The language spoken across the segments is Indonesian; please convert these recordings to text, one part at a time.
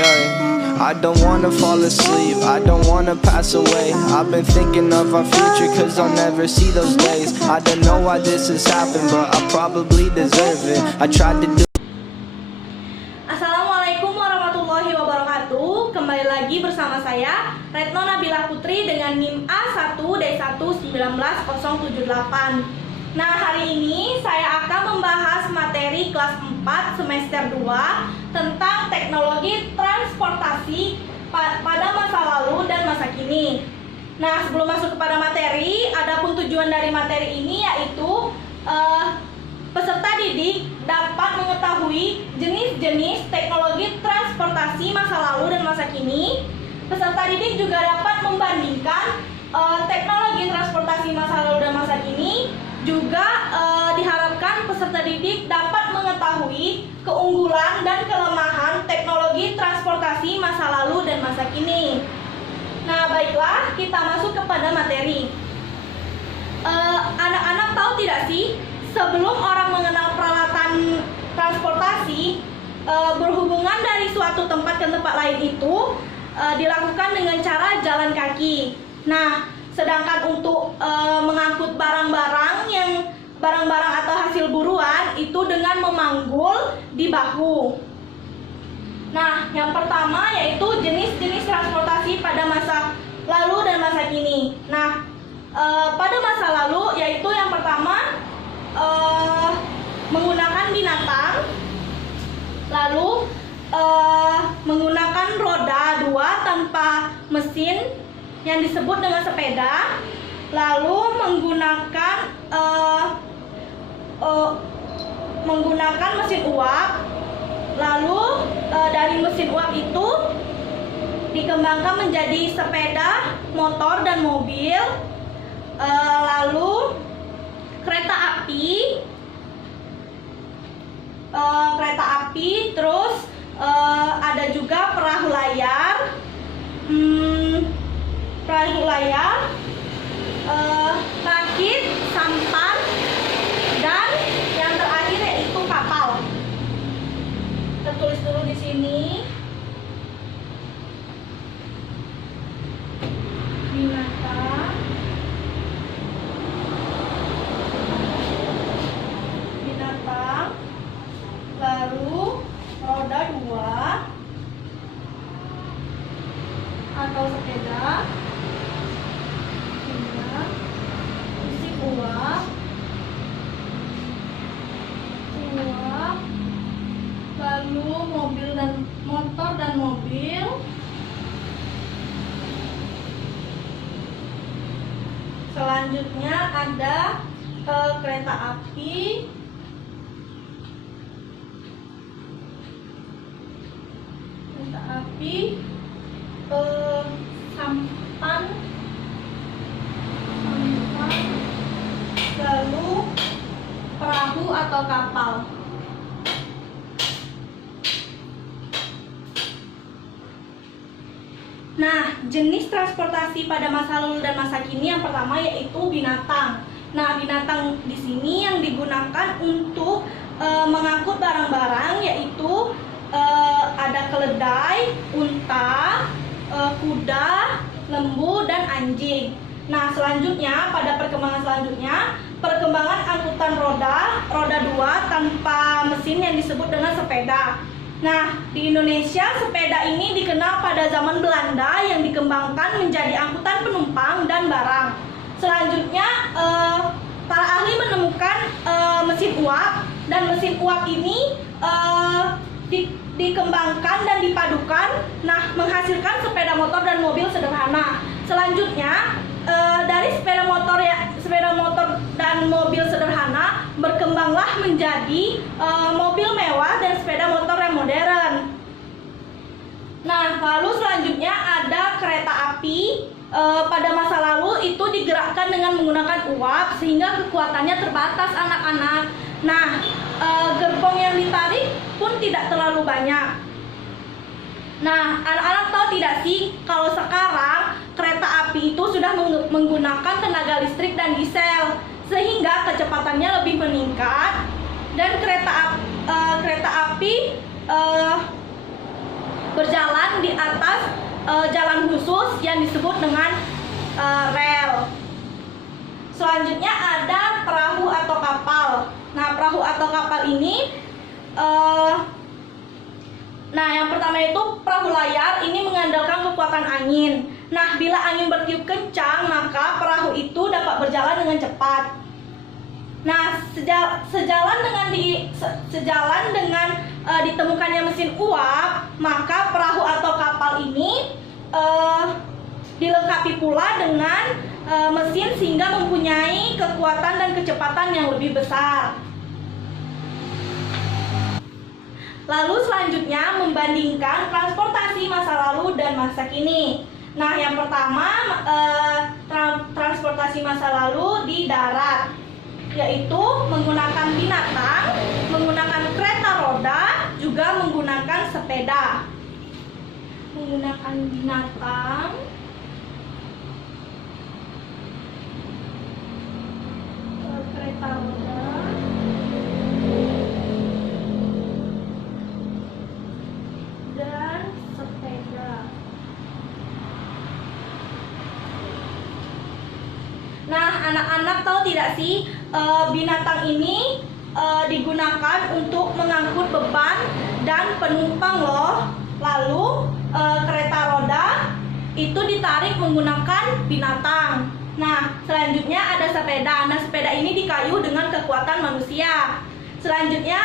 Yeah, I don't wanna fall asleep, I don't wanna pass away. I've been thinking of our future cause I'll never see those days. I don't know why this has happened, but I probably deserve it. I tried to do. Assalamualaikum warahmatullahi wabarakatuh. Kembali lagi bersama saya Retno Nabila Putri dengan NIM A1D1198078. Nah, hari ini saya akan membahas materi kelas 4 semester 2 tentang teknologi transportasi pada masa lalu dan masa kini. Nah, sebelum masuk kepada materi, adapun tujuan dari materi ini yaitu peserta didik dapat mengetahui jenis-jenis teknologi transportasi masa lalu dan masa kini. Peserta didik juga dapat membandingkan teknologi transportasi masa lalu dan masa kini. Juga diharapkan peserta didik dapat mengetahui keunggulan dan kelemahan teknologi transportasi masa lalu dan masa kini. Nah, baiklah, kita masuk kepada materi. Anak-anak tahu tidak sih, sebelum orang mengenal peralatan transportasi, berhubungan dari suatu tempat ke tempat lain itu dilakukan dengan cara jalan kaki. Nah, sedangkan untuk mengangkut barang-barang atau hasil buruan itu dengan memanggul di bahu. Nah, yang pertama yaitu jenis-jenis transportasi pada masa lalu dan masa kini. Nah, pada masa lalu yaitu yang pertama menggunakan binatang, lalu menggunakan roda 2 tanpa mesin yang disebut dengan sepeda, lalu menggunakan mesin uap, lalu dari mesin uap itu dikembangkan menjadi sepeda, motor dan mobil, lalu kereta api, terus ada juga perahu layar, rakit, sampan, dan yang terakhir yaitu kapal. Kita tulis dulu di sini. Binatang, lalu roda 2 atau sepeda, mesin uap, lalu motor dan mobil, selanjutnya ada kereta api, sampan, lalu perahu atau kapal. Nah, jenis transportasi pada masa lalu dan masa kini yang pertama yaitu binatang. Nah, binatang di sini yang digunakan untuk mengangkut barang-barang yaitu ada keledai, unta, kuda, lembu, dan anjing. Nah, selanjutnya pada perkembangan angkutan roda 2 tanpa mesin yang disebut dengan sepeda. Nah, di Indonesia sepeda ini dikenal pada zaman Belanda yang dikembangkan menjadi angkutan penumpang dan barang. Selanjutnya para ahli menemukan mesin uap, dan mesin uap ini dikembangkan dan dipadukan, nah menghasilkan sepeda motor dan mobil sederhana. Selanjutnya dari sepeda motor dan mobil sederhana berkembanglah menjadi mobil mewah dan sepeda motor yang modern. Nah, lalu selanjutnya ada kereta api. Pada masa lalu itu digerakkan dengan menggunakan uap sehingga kekuatannya terbatas anak-anak. Nah, gerbong yang ditarik pun tidak terlalu banyak. Nah, anak-anak tahu tidak sih kalau sekarang kereta api itu sudah menggunakan tenaga listrik dan diesel sehingga kecepatannya lebih meningkat, dan kereta api berjalan di atas jalan khusus yang disebut dengan rel. Selanjutnya ada perahu atau kapal. Nah, perahu atau kapal ini yang pertama itu perahu layar, ini mengandalkan kekuatan angin. Nah, bila angin bertiup kencang, maka perahu itu dapat berjalan dengan cepat. Nah, sejalan dengan ditemukannya mesin uap, maka perahu atau kapal ini dilengkapi pula dengan mesin sehingga mempunyai kekuatan dan kecepatan yang lebih besar. Lalu selanjutnya membandingkan transportasi masa lalu dan masa kini. Nah, yang pertama transportasi masa lalu di darat, yaitu menggunakan binatang, menggunakan kereta roda, juga menggunakan sepeda. Menggunakan binatang, kereta roda, dan sepeda. Nah, anak-anak tahu tidak sih, binatang ini digunakan untuk mengangkut beban dan penumpang loh. Lalu kereta roda itu ditarik menggunakan binatang. Nah, selanjutnya ada sepeda. Nah, sepeda ini dikayu dengan kekuatan manusia. Selanjutnya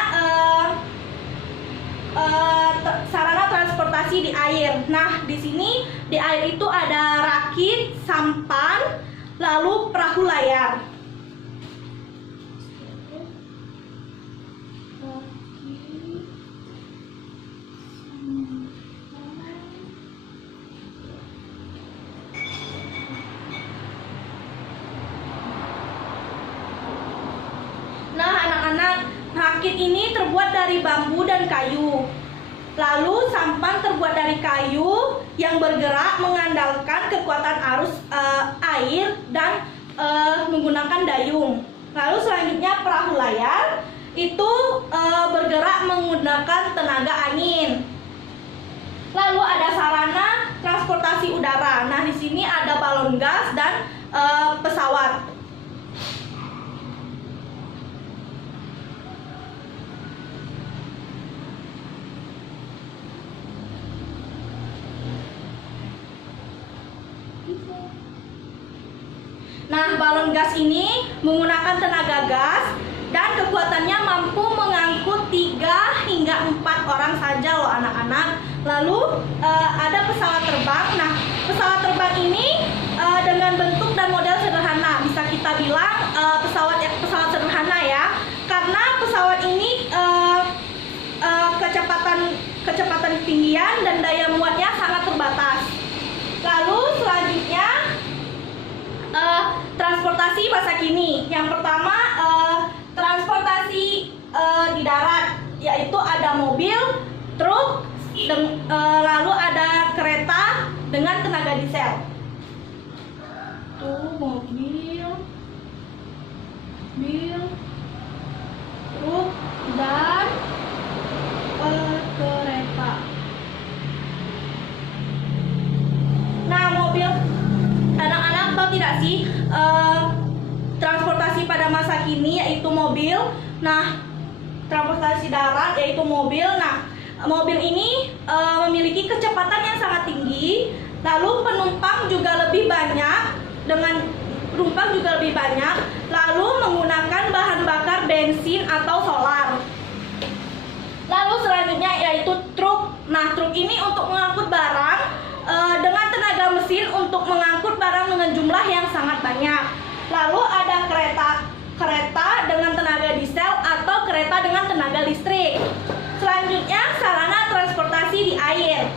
sarana transportasi di air. Nah, di sini di air itu ada rakit, sampan, lalu perahu layar. Nah, anak-anak, rakit ini terbuat dari bambu dan kayu. Lalu sampan terbuat dari kayu yang bergerak mengandalkan kekuatan arus air dan menggunakan dayung. Lalu selanjutnya perahu layar itu bergerak menggunakan tenaga angin. Lalu ada sarana transportasi udara. Nah, di sini ada balon gas dan pesawat. Nah, balon gas ini menggunakan tenaga gas dan kekuatannya mampu mengangkut 3 hingga 4 orang saja loh anak-anak. Lalu ada pesawat terbang. Nah, pesawat terbang ini dengan bentuk dan model sederhana. Bisa kita bilang pesawat sederhana ya. Karena pesawat ini kecepatan ketinggian dan daya muatnya sangat terbatas. Lalu selanjutnya transportasi masa kini. Yang pertama transportasi di darat, yaitu ada mobil, truk, lalu ada kereta dengan tenaga diesel. Tuh, mobil, truk, dan kereta. Nah, mobil, anak-anak tahu tidak sih transportasi pada masa kini yaitu mobil. Nah, transportasi darat yaitu mobil. Nah, mobil ini memiliki kecepatan yang sangat tinggi. Lalu penumpang juga lebih banyak, lalu menggunakan bahan bakar bensin atau solar. Lalu selanjutnya yaitu truk. Nah, truk ini untuk mengangkut barang dengan tenaga mesin untuk mengangkut barang dengan jumlah yang sangat banyak. Lalu ada kereta dengan tenaga diesel atau kereta dengan tenaga listrik. Selanjutnya sarana transportasi di air.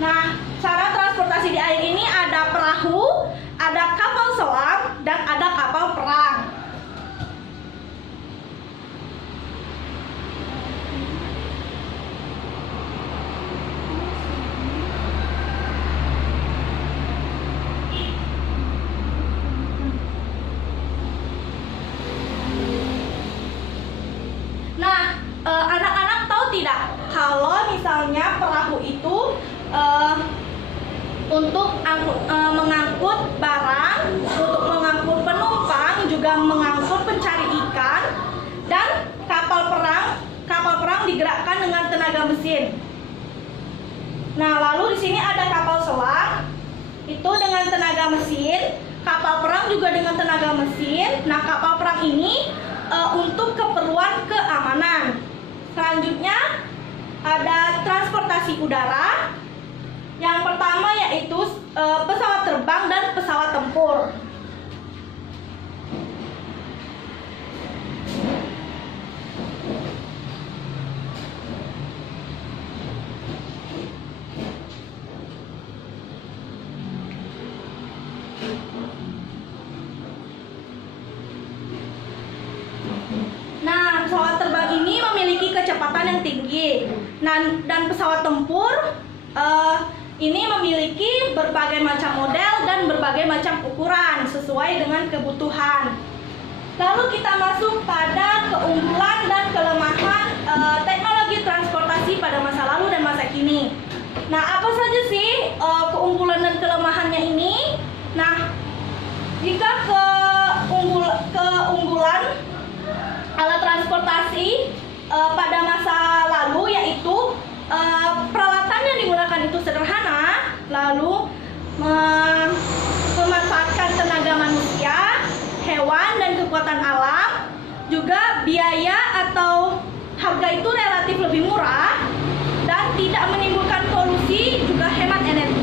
Nah, sarana transportasi di air ini ada perahu, ada kapal selam, dan ada kapal perang. Anak-anak tahu tidak kalau misalnya perahu itu mengangkut barang, untuk mengangkut penumpang, juga mengangkut pencari ikan, dan kapal perang digerakkan dengan tenaga mesin. Nah, lalu di sini ada kapal selam, itu dengan tenaga mesin, kapal perang juga dengan tenaga mesin. Nah, kapal perang ini untuk keperluan keamanan. Selanjutnya ada transportasi udara. Yang pertama yaitu pesawat terbang dan pesawat tempur. Nah, pesawat terbang ini memiliki kecepatan yang tinggi. Dan pesawat tempur ini memiliki berbagai macam model dan berbagai macam ukuran sesuai dengan kebutuhan. Lalu kita masuk pada keunggulan dan kelemahan teknologi transportasi pada masa lalu dan masa kini. Nah, apa saja sih keunggulan dan kelemahannya ini? Nah, jika keunggulan alat transportasi pada masa lalu yaitu peralatan yang digunakan itu sederhana, lalu memanfaatkan tenaga manusia, hewan, dan kekuatan alam. Juga biaya atau harga itu relatif lebih murah dan tidak menimbulkan polusi, juga hemat energi.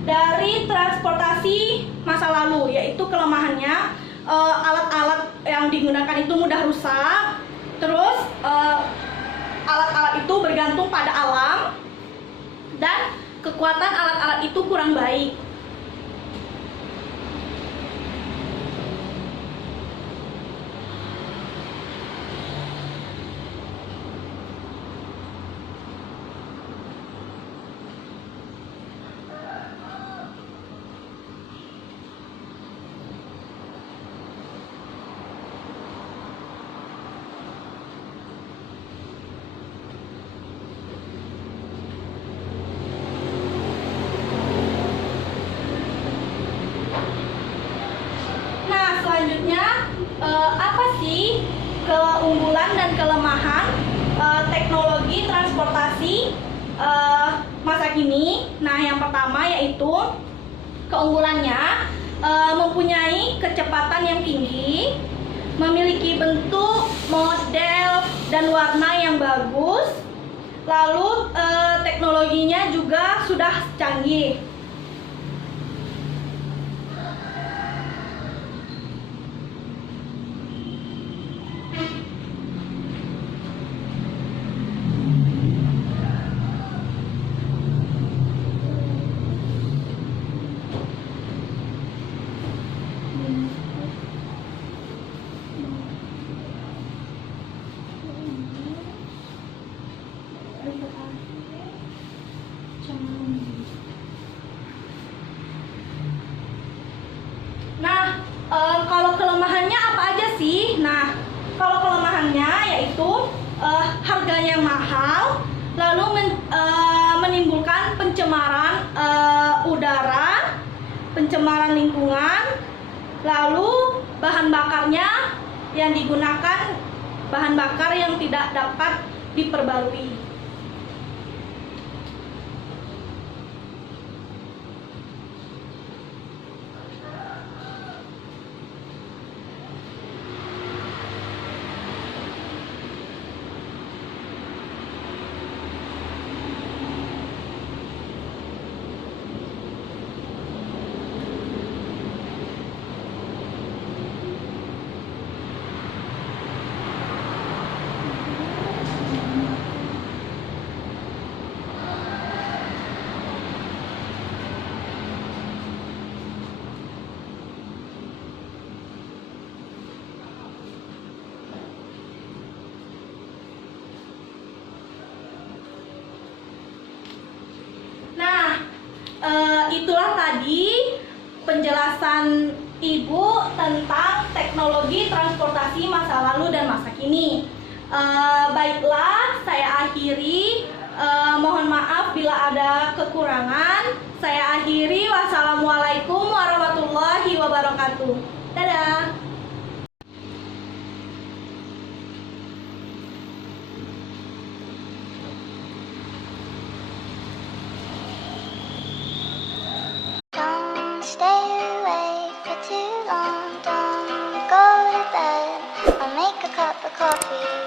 Dari transportasi masa lalu, yaitu kelemahannya alat-alat yang digunakan itu mudah rusak. Terus alat-alat itu bergantung pada alam dan kekuatan alat-alat itu kurang baik. Selanjutnya, apa sih keunggulan dan kelemahan teknologi transportasi masa kini? Nah, yang pertama yaitu keunggulannya mempunyai kecepatan yang tinggi, memiliki bentuk, model, dan warna yang bagus. Lalu teknologinya juga sudah canggih. Nah, kalau kelemahannya apa aja sih? Nah, kalau kelemahannya yaitu harganya mahal, lalu menimbulkan pencemaran udara, pencemaran lingkungan, lalu bahan bakarnya yang digunakan bahan bakar yang tidak dapat diperbarui. Itulah tadi penjelasan Ibu tentang teknologi transportasi masa lalu dan masa kini. Baiklah, saya akhiri. Mohon maaf bila ada kekurangan. Saya akhiri. Wassalamualaikum warahmatullahi wabarakatuh. Dadah. Don't stay awake for too long. Don't go to bed. I'll make a cup of coffee.